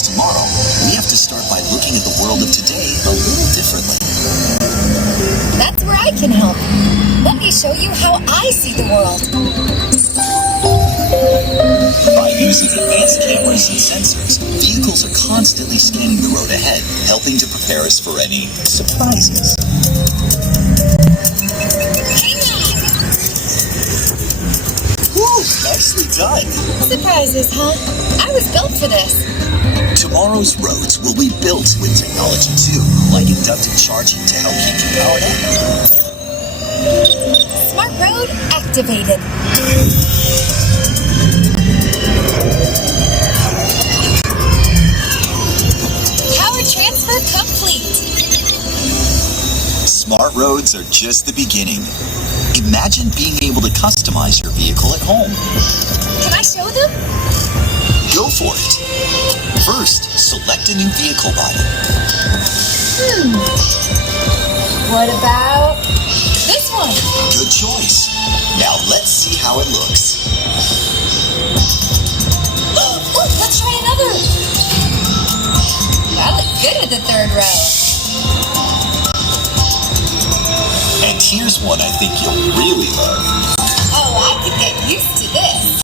change tomorrow, we have to start by looking at the world of today a little differently. That's where I can help. Let me show you how I see the world. By using advanced cameras and sensors, vehicles are constantly scanning the road ahead, helping to prepare us for any surprises. Woo! Nicely done! Surprises, huh? I was built for this. Tomorrow's roads will be built with technology too, like inductive charging to help keep you powered up. Smart road activated. Power transfer complete. Smart roads are just the beginning. Imagine being able to customize your vehicle at home. Can I show them? Go for it. First, select a new vehicle body. What about this one? Good choice. Now let's see how it looks. Look, let's try another. That looks good with the third row. And here's one I think you'll really love. Oh, I could get used to this.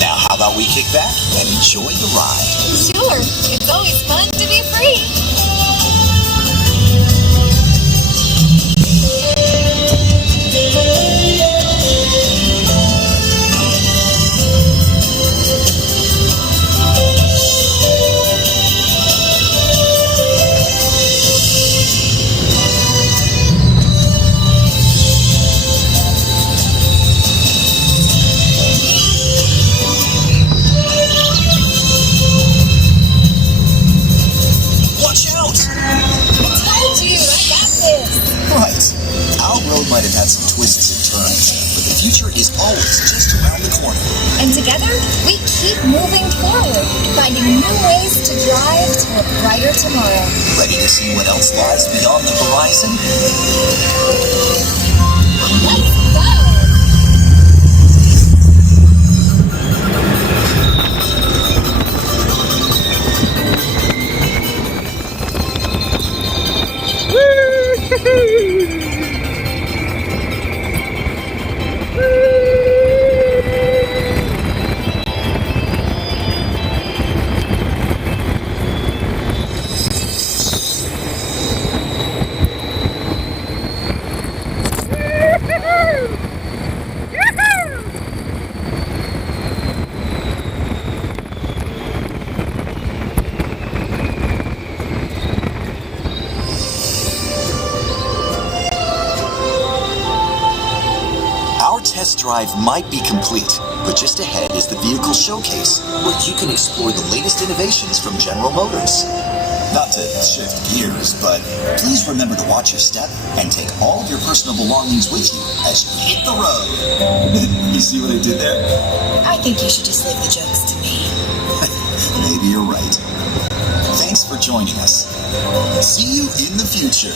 Now how about we kick back and enjoy the ride? Sure, it's always fun to be free. Might have had some twists and turns, but the future is always just around the corner. And together, we keep moving forward, finding new ways to drive to a brighter tomorrow. Ready to see what else lies beyond the horizon? Let's go! Test drive might be complete, but just ahead is the vehicle showcase, where you can explore the latest innovations from General Motors. Not to shift gears, but please remember to watch your step and take all of your personal belongings with you as you hit the road. You see what I did there? I think you should just leave the jokes to me. Maybe you're right. Thanks for joining us. See you in the future.